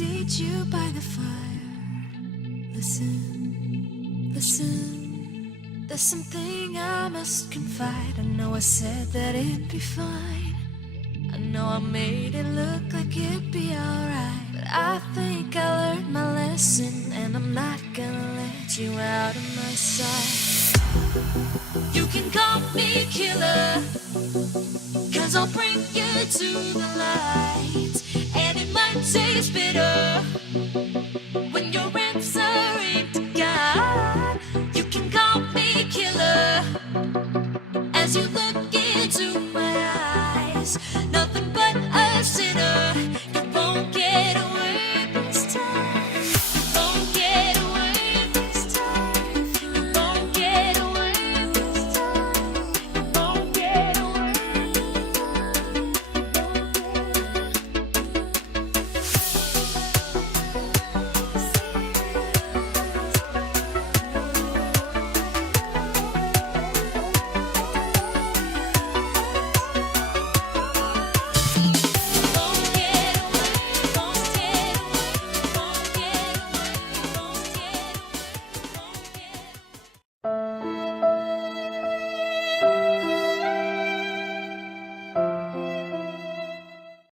seat you by the fire. Listen, listen, there's something I must confide. I know I said that it'd be fine. I know I made it look like it'd be alright, but I think I learned my lesson, and I'm not gonna let you out of my sight. You can call me killer, 'cause I'll bring you to the light, and it might taste bitter,